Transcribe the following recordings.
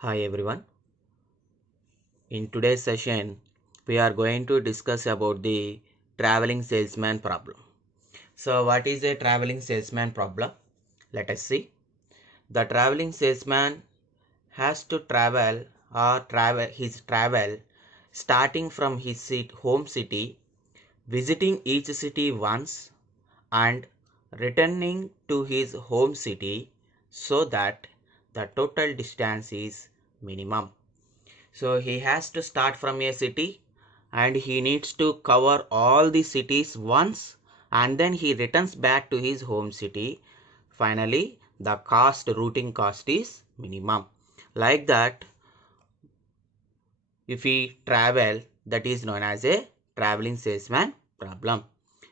Hi everyone. In today's session, we are going to discuss about the traveling salesman problem. So, what is a traveling salesman problem? Let us see. The traveling salesman has to travel starting from his home city, visiting each city once and returning to his home city so that the total distance is minimum. So he has to start from a city and he needs to cover all the cities once and then he returns back to his home city. Finally, the routing cost is minimum. Like that, if we travel, that is known as a traveling salesman problem.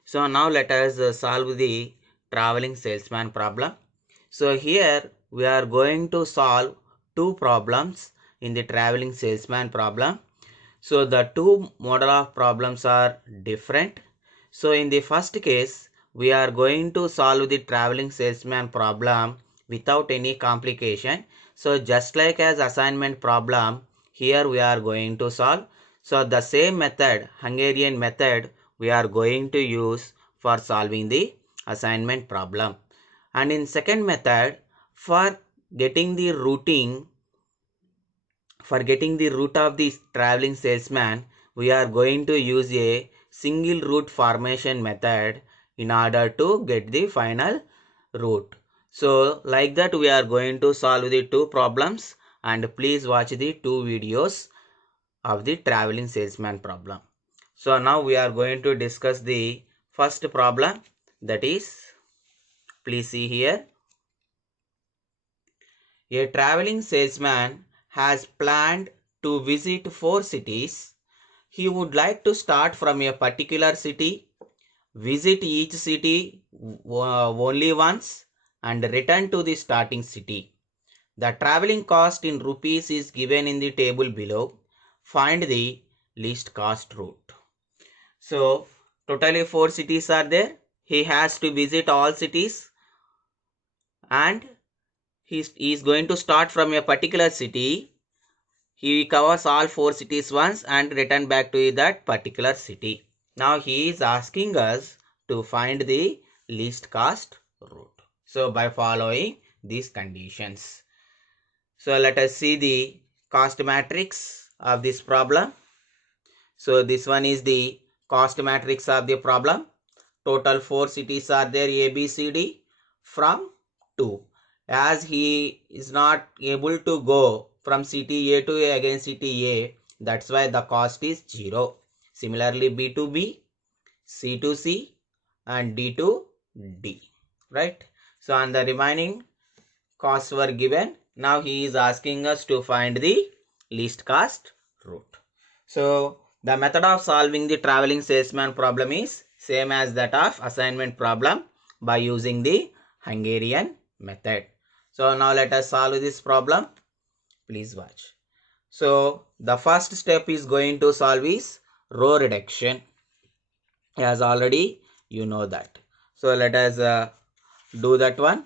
So now let us solve the traveling salesman problem. So here we are going to solve two problems in the traveling salesman problem. So the two model of problems are different. So in the first case, we are going to solve the traveling salesman problem without any complication. So just like as assignment problem, here we are going to solve. So the same method, Hungarian method, we are going to use for solving the assignment problem. And in second method, for getting the routing for getting the route of the traveling salesman, we are going to use a single route formation method in order to get the final route. So like that we are going to solve the two problems, and please watch the two videos of the traveling salesman problem. So now we are going to discuss the first problem, that is, please see here. A traveling salesman has planned to visit 4 cities. He would like to start from a particular city, visit each city only once, and return to the starting city. The traveling cost in rupees is given in the table below. Find the least cost route. So, totally 4 cities are there. He has to visit all cities and he is going to start from a particular city. He covers all 4 cities once and return back to that particular city. Now he is asking us to find the least cost route. So by following these conditions. So let us see the cost matrix of this problem. So this one is the cost matrix of the problem. Total 4 cities are there, A, B, C, D from 2. As he is not able to go from city A to A again city A, that's why the cost is 0. Similarly, B to B, C to C and D to D. Right? So, and the remaining costs were given. Now he is asking us to find the least cost route. So, the method of solving the traveling salesman problem is same as that of assignment problem by using the Hungarian method. So, now let us solve this problem. Please watch. So, the first step is going to solve is row reduction. As already you know that. So, let us do that one.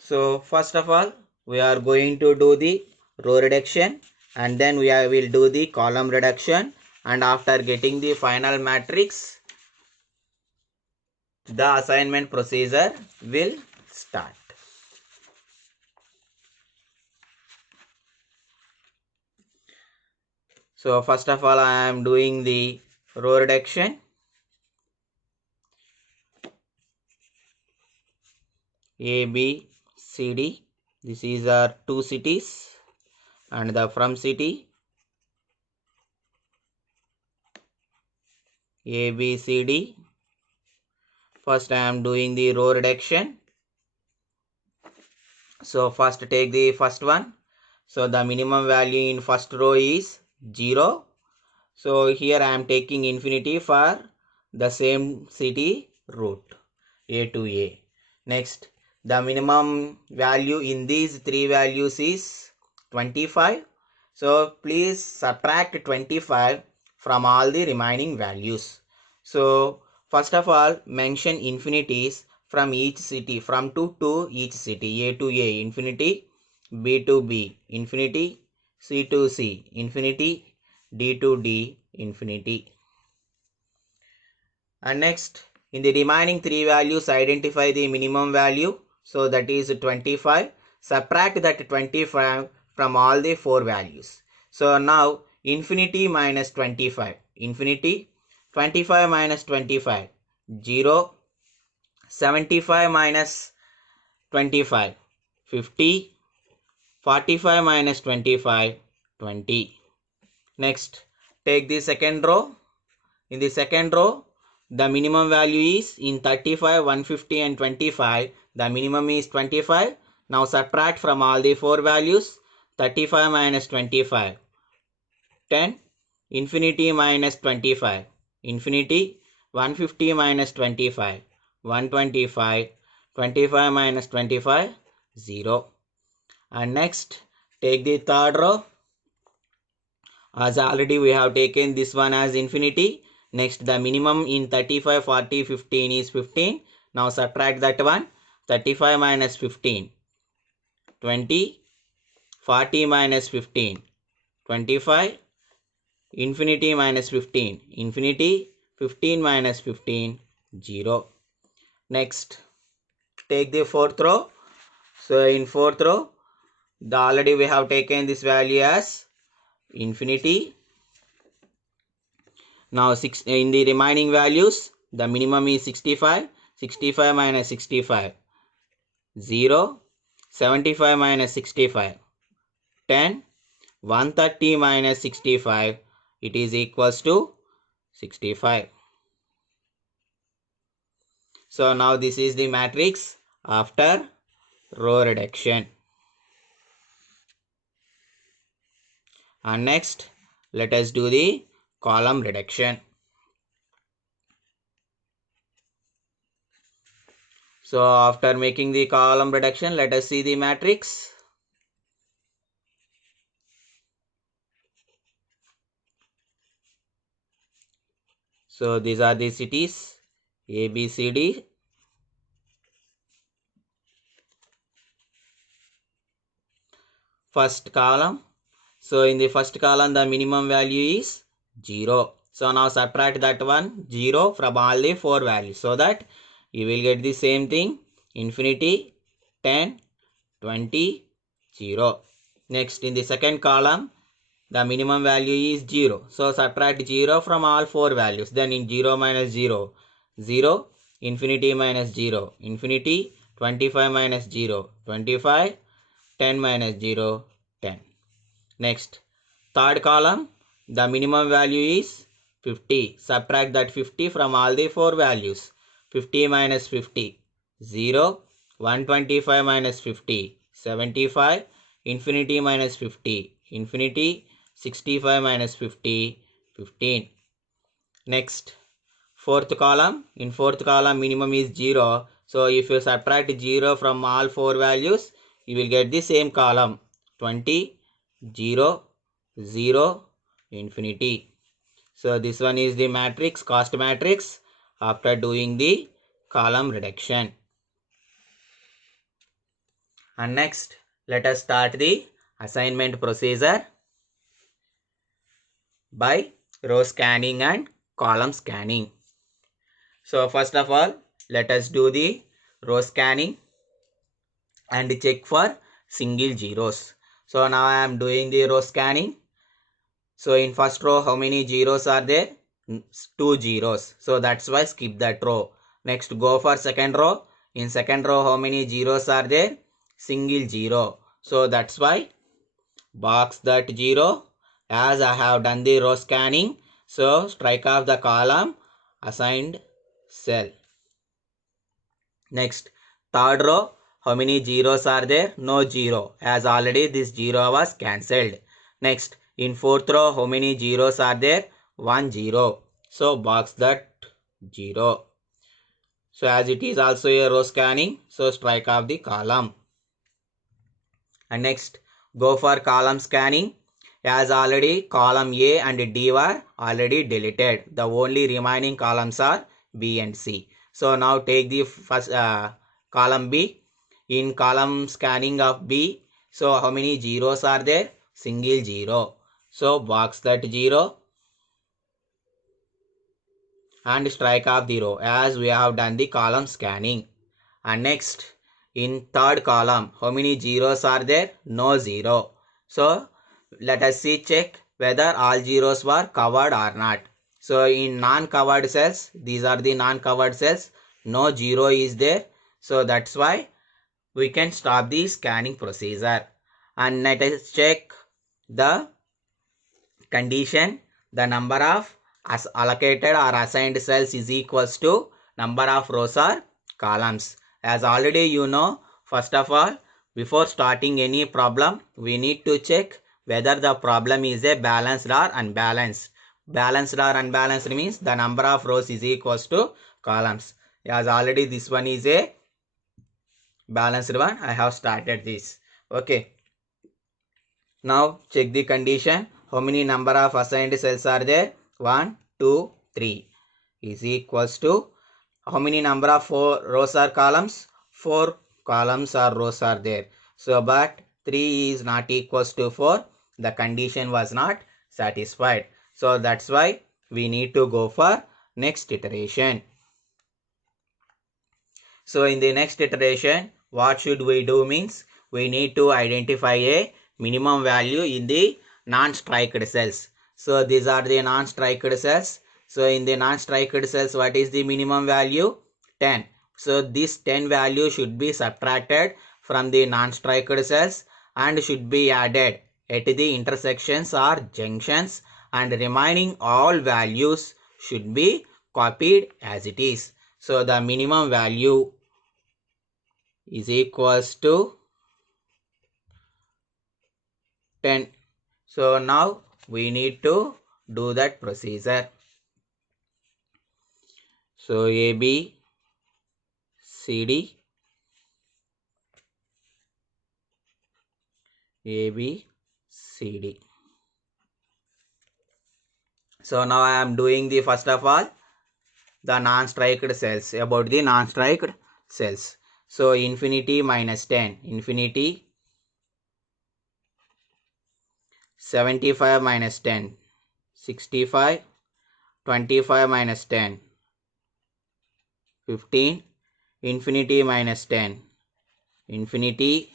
So first of all, we are going to do the row reduction and then will do the column reduction, and after getting the final matrix, the assignment procedure will start. So first of all, I am doing the row reduction. A, B, C, D. This is our 2 cities and the from city A, B, C, D. First I am doing the row reduction. So first take the first one. So the minimum value in first row is 0. So here I am taking infinity for the same city route A to A. Next, the minimum value in these three values is 25. So please subtract 25 from all the remaining values. So first of all, mention infinities from each city, from to each city. A to A, infinity; B to B, infinity; C to C, infinity; D to D, infinity. And next, in the remaining three values, identify the minimum value. So that is 25. Subtract that 25 from all the four values. So now infinity minus 25. Infinity, 25 minus 25, 0. 75 minus 25, 50. 45 minus 25, 20. Next, take the second row. In the second row, the minimum value is in 35, 150 and 25. The minimum is 25. Now subtract from all the four values. 35 minus 25, 10. Infinity minus 25, infinity. 150 minus 25, 125. 25 minus 25, 0. And next, take the third row. As already we have taken this one as infinity. Next, the minimum in 35, 40, 15 is 15. Now subtract that one. 35 minus 15, 20. 40 minus 15, 25. Infinity minus 15, infinity. 15 minus 15, 0. Next, take the fourth row. So in fourth row, already we have taken this value as infinity. Now in the remaining values, the minimum is 65. 65 minus 65, 0. 75 minus 65, 10. 130 minus 65, it is equals to 65. So now this is the matrix after row reduction. And next, let us do the column reduction. So after making the column reduction, let us see the matrix. So these are the cities A, B, C, D. First column. So in the first column, the minimum value is 0. So now subtract that one 0 from all the four values, so that you will get the same thing. Infinity, 10, 20, 0. Next, in the second column, the minimum value is 0. So subtract 0 from all four values. Then in 0 minus 0, 0. Infinity minus 0, infinity. 25 minus 0, 25. 10 minus 0, 10. Next, third column, the minimum value is 50. Subtract that 50 from all the four values. 50 minus 50, 0. 125 minus 50, 75. Infinity minus 50, infinity. 65 minus 50, 15. Next, fourth column. In fourth column, minimum is 0. So if you subtract 0 from all four values, you will get the same column. 20, 0, 0, infinity. So this one is the matrix, cost matrix after doing the column reduction. And next, let us start the assignment procedure by row scanning and column scanning. So first of all, let us do the row scanning and check for single zeros. So now I am doing the row scanning. So in first row, how many zeros are there? 2 zeros. So that's why skip that row. Next, go for second row. In second row, how many zeros are there? Single zero. So that's why box that 0. As I have done the row scanning, so strike off the column assigned cell. Next, third row, how many zeros are there? No zero, as already this 0 was cancelled. Next, in fourth row, how many zeros are there? 1 0. So box that 0. So as it is also a row scanning, so strike off the column. And next, go for column scanning. As already column A and D were already deleted. The only remaining columns are B and C. So now take the first column B. In column scanning of B, so how many zeros are there? Single zero. So box that zero and strike off the row as we have done the column scanning. And next, in third column, how many zeros are there? No zero. So let us see, check whether all zeros were covered or not. So in non-covered cells, these are the non-covered cells, no zero is there. So that's why we can stop the scanning procedure. And let us check the condition. The number of allocated or assigned cells is equals to number of rows or columns. As already you know, first of all, before starting any problem, we need to check whether the problem is a balanced or unbalanced. Balanced or unbalanced means the number of rows is equals to columns. As already this one is a balanced one, I have started this. Okay. Now check the condition. How many number of assigned cells are there? 1, 2, 3 is equals to how many number of rows or columns? 4 columns or rows are there. So but 3 is not equals to 4. The condition was not satisfied. So that's why we need to go for next iteration. So in the next iteration, what should we do means we need to identify a minimum value in the non-striked cells. So these are the non-striked cells. So in the non-striked cells, what is the minimum value? 10. So this 10 value should be subtracted from the non-striked cells and should be added at the intersections or junctions, and remaining all values should be copied as it is. So the minimum value is equals to 10. So now we need to do that procedure. So A, B, C, D, A, B, C, D. So now I am doing the first of all the non-striked cells, about the non-striked cells. So infinity minus 10, infinity 75 minus 10, 65, 25 minus 10, 15, infinity minus 10, infinity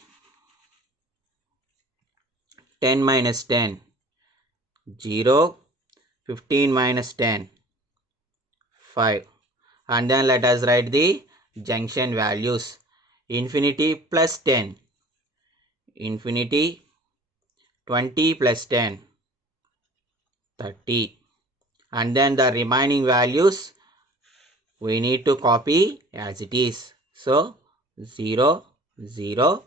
10 minus 10, 0, 15 minus 10, 5. And then let us write the junction values. Infinity plus 10, infinity 20 plus 10, 30. And then the remaining values we need to copy as it is. So 0, 0.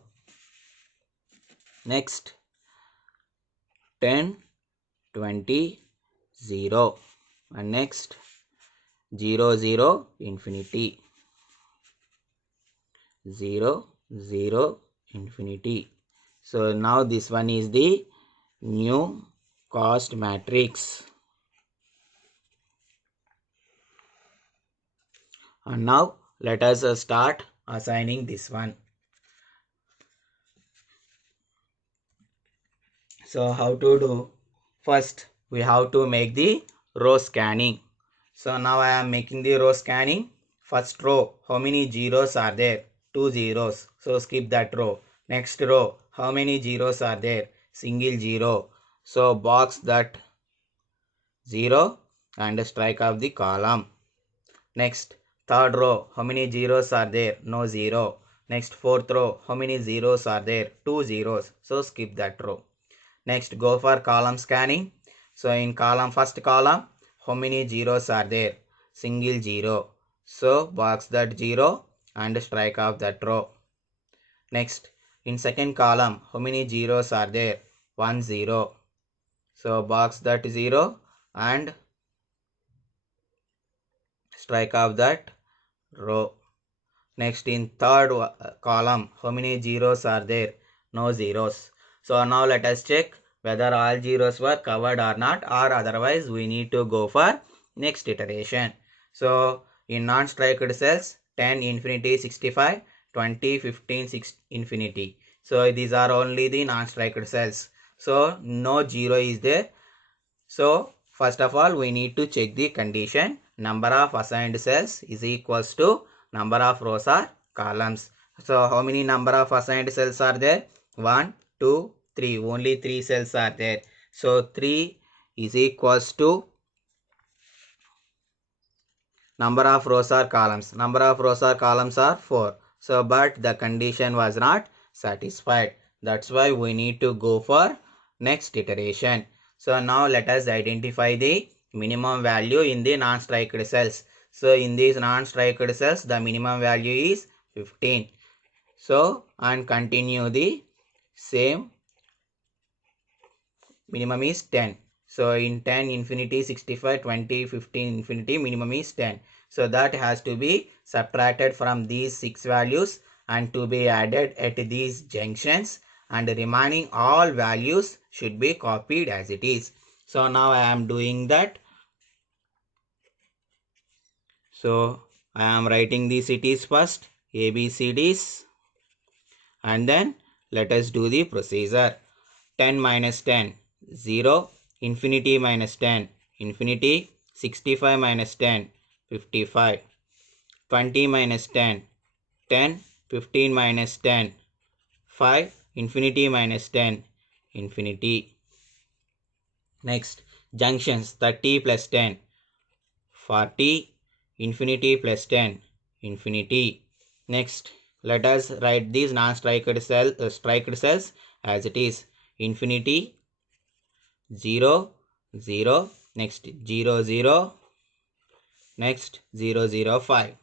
Next 10, 20, 0. And next 0, 0, infinity. 0, 0, infinity. So now this one is the new cost matrix. And now let us start assigning this one. So how to do? First we have to make the row scanning. So now I am making the row scanning. First row, how many zeros are there? 2 zeros. So skip that row. Next row, how many zeros are there? Single zero. So box that 0 and strike off the column. Next, third row, how many zeros are there? No zero. Next, fourth row, how many zeros are there? 2 zeros. So skip that row. Next, go for column scanning. So in first column, how many zeros are there? Single zero. So box that 0 and strike off that row. Next, in second column, how many zeros are there? 1 0. So box that 0 and strike off that row. Next, in third column, how many zeros are there? No zeros. So now let us check whether all zeros were covered or not, or otherwise we need to go for next iteration. So in non-striked cells, 10, infinity, 65, 20, 15, 6, infinity. So these are only the non-striked cells. So no zero is there. So first of all, we need to check the condition. Number of assigned cells is equals to number of rows or columns. So how many number of assigned cells are there? 1, 2, 3. Only 3 cells are there. So 3 is equals to number of rows or columns. Number of rows or columns are 4. So but the condition was not satisfied. That's why we need to go for next iteration. So now let us identify the minimum value in the non-striked cells. So in these non-striked cells, the minimum value is 15. So and continue the same, minimum is 10. So in 10, infinity, 65, 20, 15, infinity, minimum is 10. So that has to be subtracted from these 6 values and to be added at these junctions, and remaining all values should be copied as it is. So now I am doing that. So I am writing the cities first, ABCDs, and then let us do the procedure. 10 minus 10, 0, infinity minus 10, infinity, 65 minus 10, 55, 20 minus 10, 10, 15 minus 10, 5, infinity minus 10, infinity. Next, junctions, 30 plus 10, 40, infinity plus 10, infinity. Next, let us write these non-striked striked cells as it is. Infinity, 0, 0, next 0, 0, next 0, 0, 5.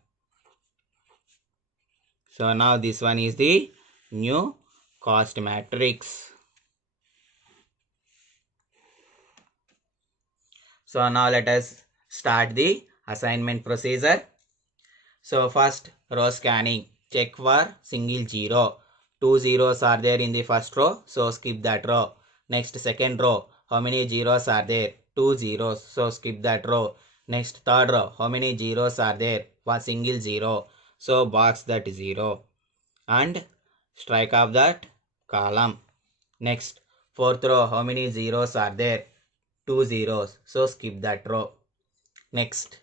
So now this one is the new cost matrix. So now let us start the assignment procedure. So first, row scanning, check for single zero. 2 zeros are there in the first row, so skip that row. Next, second row, how many zeros are there? 2 zeros, so skip that row. Next, third row, how many zeros are there? One single zero, so box that zero and strike off that column. Next, fourth row, how many zeros are there? 2 zeros, so skip that row. Next,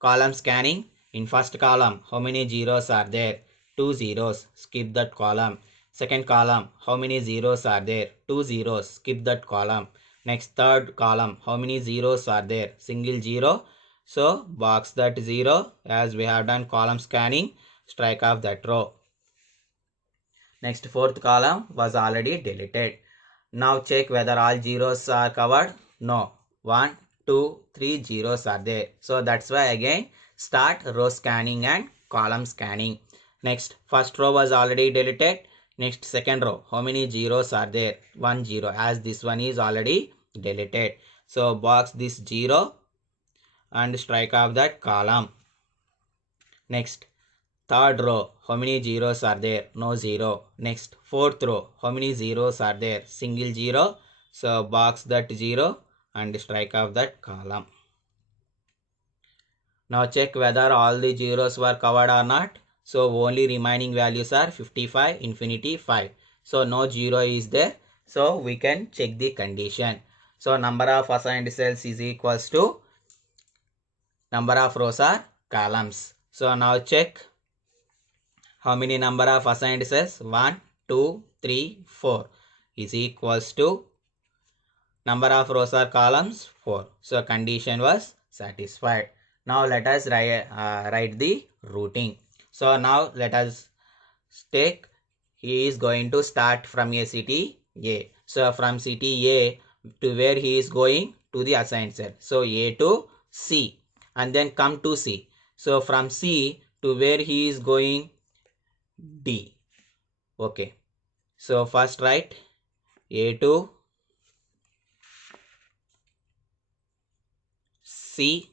column scanning. In first column, how many zeros are there? 2 zeros, skip that column. Second column, how many zeros are there? 2 zeros, skip that column. Next, third column, how many zeros are there? Single zero, so box that zero as we have done column scanning, strike off that row. Next, fourth column was already deleted. Now check whether all zeros are covered. No. 1, 2, 3 zeros are there. So that's why again start row scanning and column scanning. Next, first row was already deleted. Next, second row, how many zeros are there? 1 0, as this one is already deleted. So box this 0 and strike off that column. Next, third row, how many zeros are there? No zero. Next, fourth row, how many zeros are there? Single zero. So box that 0 and strike off that column. Now check whether all the zeros were covered or not. So only remaining values are 55, infinity, 5. So no zero is there. So we can check the condition. So number of assigned cells is equals to number of rows or columns. So now check how many number of assigned cells? 1, 2, 3, 4 is equals to number of rows or columns? 4. So condition was satisfied. Now let us write the routing. So now let us take, he is going to start from a city A. So from city A to where he is going? To the assigned cell. So A to C and then come to C. So from C to where he is going? D. Okay. So first write A to C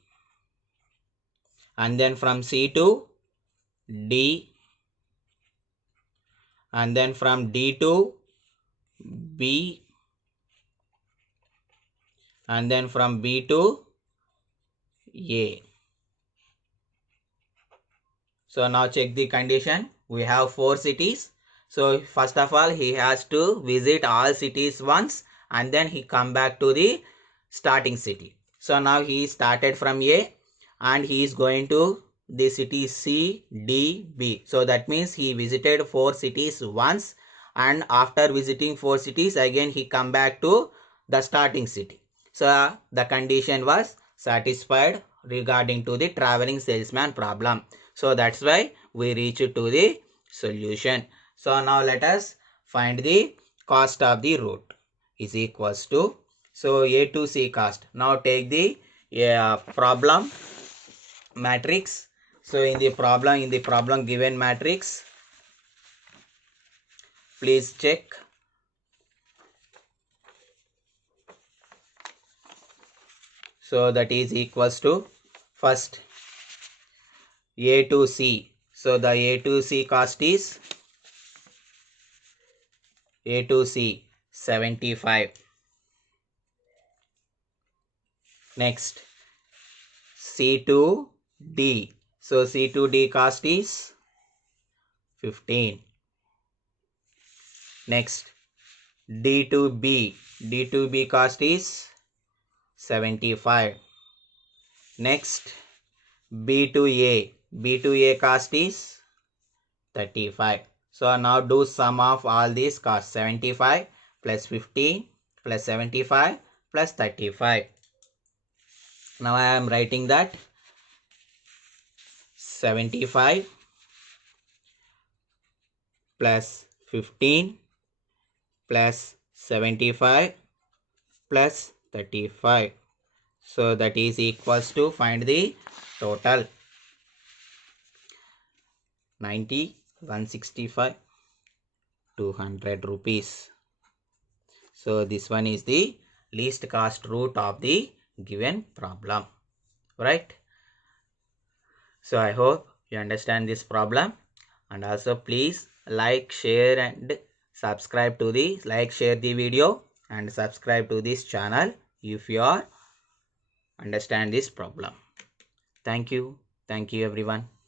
and then from C to D and then from D to B and then from B to A. So now check the condition. We have 4 cities. So first of all, he has to visit all cities once and then he come back to the starting city. So now he started from A and he is going to the city C, D, B. So that means he visited 4 cities once, and after visiting 4 cities again he come back to the starting city. So the condition was satisfied regarding to the traveling salesman problem. So that's why we reach to the solution. So now let us find the cost of the route is equals to, so A to C cost. Now take the problem matrix. So in the problem given matrix, please check. So that is equals to first A to C. So the A to C cost is A to C 75. Next C to D. So C to D cost is 15. Next D to B. D to B cost is 75. Next B to A. B to A cost is 35. So now do sum of all these costs. 75 plus 15 plus 75 plus 35. Now I am writing that 75 plus 15 plus 75 plus 35. So that is equals to, find the total, 90, 165, 200 rupees. So this one is the least cost route of the given problem, right? So I hope you understand this problem, and also please like, share and subscribe to the, share the video and subscribe to this channel if you are understand this problem. Thank you everyone.